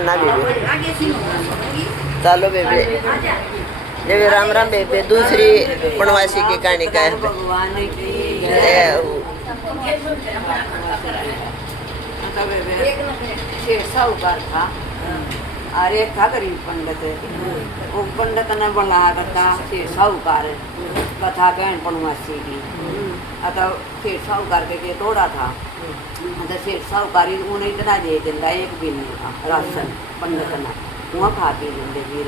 ना बेबे चलो बेबे देवे राम राम बेबे। दूसरी वनवासी की कहानी का है भगवान की शेर साहूकार था और एक था गरीब पंडित। वो पंडित ने बोला करता शेर साहूकार कथा कहन वनवासी की। अतः शेर साहूकार के तोड़ा था। अतः शेर साहूकारी उन्हें इतना दे देता एक भी नहीं था राशन पंडित ने वहाँ खा पी लेंगे वीर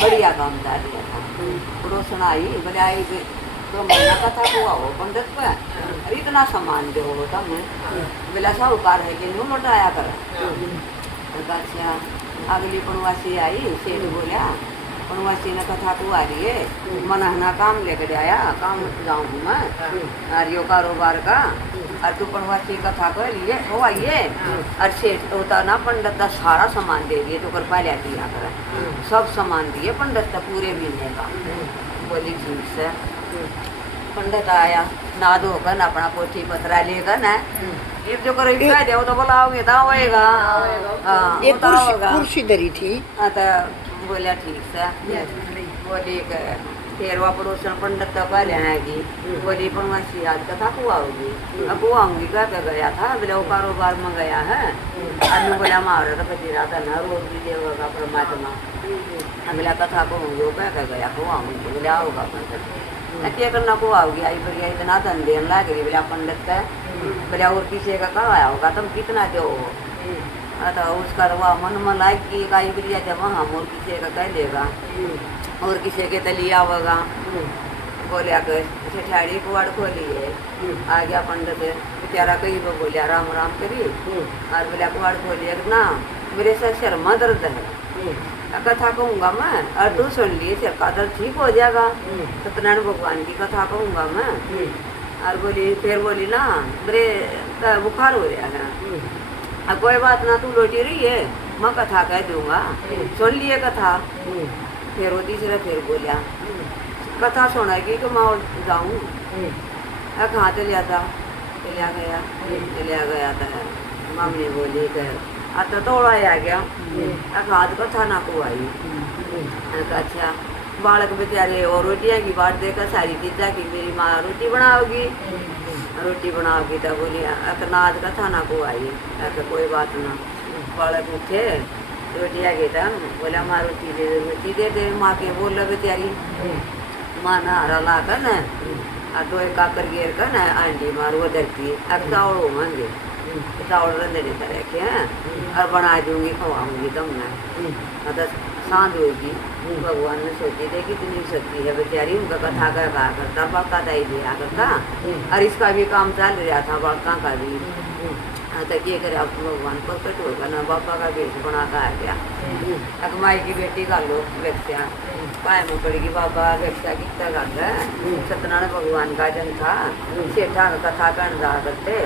बढ़िया काम था दिया था। पड़ोसन आई बोले आई तो महीना कथा हुआ हो पंडित पे अरे इतना सामान दो तब बोला साहूकार है कि यूँ लौटाया कर। अच्छा अगली वनवासी आई सेठ बोला वनवासी ने कथा तो आ रही है मना काम लेकर आया काम जाऊँ मैं अरे कारोबार का और तू वनवासी कथा कर लिए हो आइए और सेठ होता ना पंडित का सारा सामान दे दिए तो कर पाया दिया कर सब सामान दिए पंडित का पूरे महीने का। बोली ठीक से पंडित आया ना धोकर अपना पोथी पथरा लेकर ना एक जो कर दे तो बुलाओगे तो आएगा। हाँ एक कुर्सी धरी थी। हाँ तो बोलिया ठीक से बोली फिर वह पड़ोसन पंडित तो पहले आएगी। बोली वनवासी आज कथा को आओगी अब वो आऊँगी क्या गया था बोले वो कारोबार में गया है आदमी बोला मार तो बची रहा था ना रोज भी देगा परमात्मा बोला कथा को होंगे वो क्या गया को आऊँगी बोले आओगा पंडित क्या करना को आओगी आई बढ़िया इतना धन देने लग रही बोला पंडित का बोला और किसी का कब आया होगा तुम कितना दो तो उसका वह मन में लाइक की गाई बढ़िया जब वहाँ और किसी का कह लेगा और किसी के तली आवेगा। बोलिया कर ठेठाड़ी कुआड़ खोली है आ गया पंडित बेचारा कहीं वो बोलिया राम राम करी और बोलिया कुआड़ खोलिए ना मेरे सर शर्मा दर्द है कथा कहूँगा मैं और तू सुन लिए सिर का दर्द ठीक हो जाएगा सत्यनारायण भगवान की कथा कहूँगा मैं। और बोली फिर बोली ना मेरे बुखार हो रहा है अब कोई बात ना तू लौटी रही है मैं कथा कह दूंगा सुन लिए कथा। फिर वो तीसरा फिर बोलिया कथा सुनाएगी कि मैं जाऊँ कहाँ चलिया था चलिया गया था मम्मी बोली कह आता थोड़ा आ गया खाद कथा ना को आई। अच्छा बालक बेचारे और रोटियाँ की बाट देकर सारी चीज़ा की मेरी माँ रोटी बनाओगी तो बोली नाज कथा ना को आई कोई बात ना। बालक उठे रोटियाँ गई था बोला माँ रोटी दे माँ के बोल बेचारी माँ ना हरा ला कर न तो एक काकर घेर कर न आंटी मार वो डरती अब चावल हो मंगे चावल रंधने तरह के हैं और बना दूंगी खवाऊंगी तुमने मतलब शांत होगी। भगवान ने सोची थे कितनी शक्ति है बेचारी उनका कथा का कहा करता बाका दाई दिया करता और इसका भी काम चल रहा था बाका का भी। तक ये करे आप भगवान प्रकट होगा ना बापा का बेच बना का आ गया अकमाई की बेटी का लो व्यक्तियाँ पाए में पड़ेगी बाबा व्यक्ता कितना गाता है सत्यनारायण भगवान का जन था सेठा का कथा कहन जा करते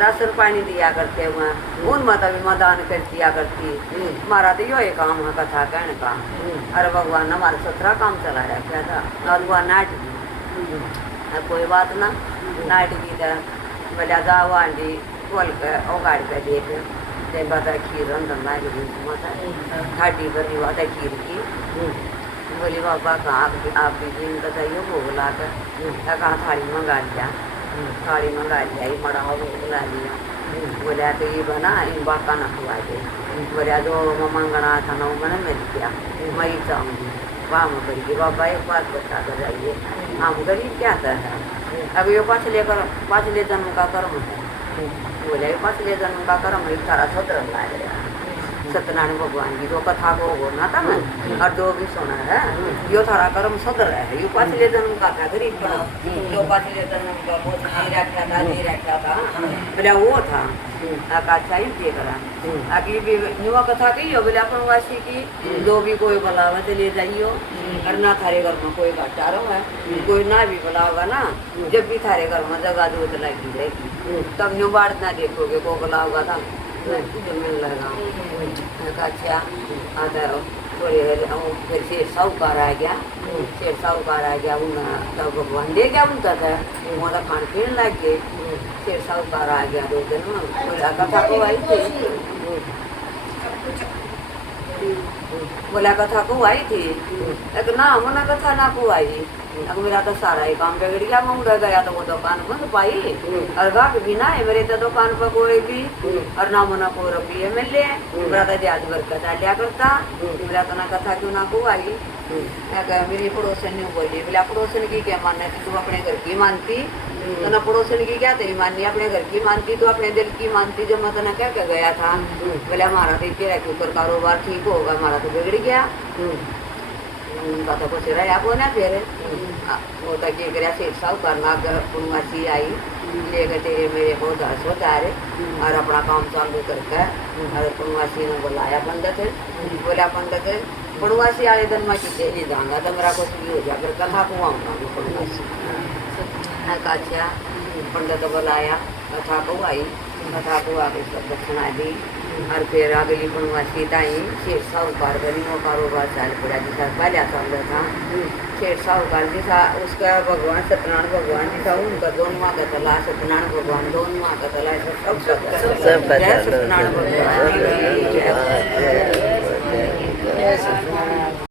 राशन पानी दिया करते वहाँ उन माता भी मदान कर दिया करती हमारा तो यो काम है कथा कहने का। अरे भगवान हमारा 17 काम चला रहा था और वह नाटकी कोई बात ना नाटकी था बोलिया जाओ आंटी खोल कर और गाड़ी पे देख बता खीर रंधन लागे थाटी बनी हुआ था खीर की। बोली बाबा कहाँ आप भी दिन बताइए वो बुला कर कहाँ थाली मंगा लिया ये मड़ा बुला लिया। बोलिया तो ये बना इन बाका ना खुआ दे बोलिया जो मंगना था ना वो मैंने मिल गया मैं ही चाहूँगी वहाँ में करिए बाबा एक बात बता कर जाइए हम गरीब क्या है अब ये पाँचले जन्म का कर्म है बोले पाँचले जन्म का कर्म एक सारा सत्र लाया गया सत्यनारायण भगवान की जो कथा को बोलना था मैं और जो भी सुना है यो थारा कर्म सदर है यो पाँचले जन्म का था गरीब का जो पाँचले जन्म का दे रखा था बोला वो था अच्छा ही दे करा आगे भी युवा कथा कही हो बोले अपन वासी की जो भी कोई बुलावा तो ले जाइयो और ना थारे घर में कोई घाटारो है कोई ना भी बुलाओगा ना जब भी थारे घर में जगह दूध लगी रहेगी तब न्यू बाढ़ ना देखोगे को बुलाओगा था मिल लगा। अच्छा आता फिर शेर साहूकार आ गया तब भगवान दे गया उनका था हमारा खान पीने लग गए। शेर साहूकार आ गया 2 दिन में कथा को आई थी बोला कथा को आई थी एक ना मना कथा ना को आई अब मेरा तो सारा ही काम बिगड़ गया। मैं उड़ गया तो वो दुकान बंद पाई और गाहक भी ना है मेरे तो दुकान पर कोई भी और ना मना को रुपये मिले मेरा तो ब्याज भर कथा लिया करता मेरा तो ना कथा क्यों ना को आई। मेरी पड़ोसन ने बोली बोला पड़ोसन की क्या मानना थी तू अपने घर की मानती तो ना पड़ोसन की क्या तेरी माननी अपने घर की मानती तो अपने दिल की मानती। जब मैं तो ना क्या गया था बोले हमारा तो तेरा के ऊपर कारोबार ठीक होगा हमारा तो बिगड़ गया उनका तो कुछ रहा को ना फिर वो तो क्या कर सेठ साहब करना पुनवासी आई लेकर तेरे मेरे को 10 उतारे और अपना काम चालू करके और पुनवासी ने बुलाया पंडित बोला पंडित पुनवासी आए दिन मैं किसी नहीं जाऊँगा तो मेरा कुछ भी हो जाए फिर कथा को आऊँगा मैं पुनवासी अच्छा पंडित बुलाया कथा को आई कथा को आगे सब दक्षिणा दी और फिर अगली पुनवासी ताई शेठ साहूकार बनी वो कारोबार चाल पड़ा जैसा पहले चल रहा था शेठ साहूकार जैसा उसका भगवान सत्यनारायण भगवान जैसा उनका दोनों का तला सत्यनारायण भगवान दोनों का तला सब सत्यनारायण भगवान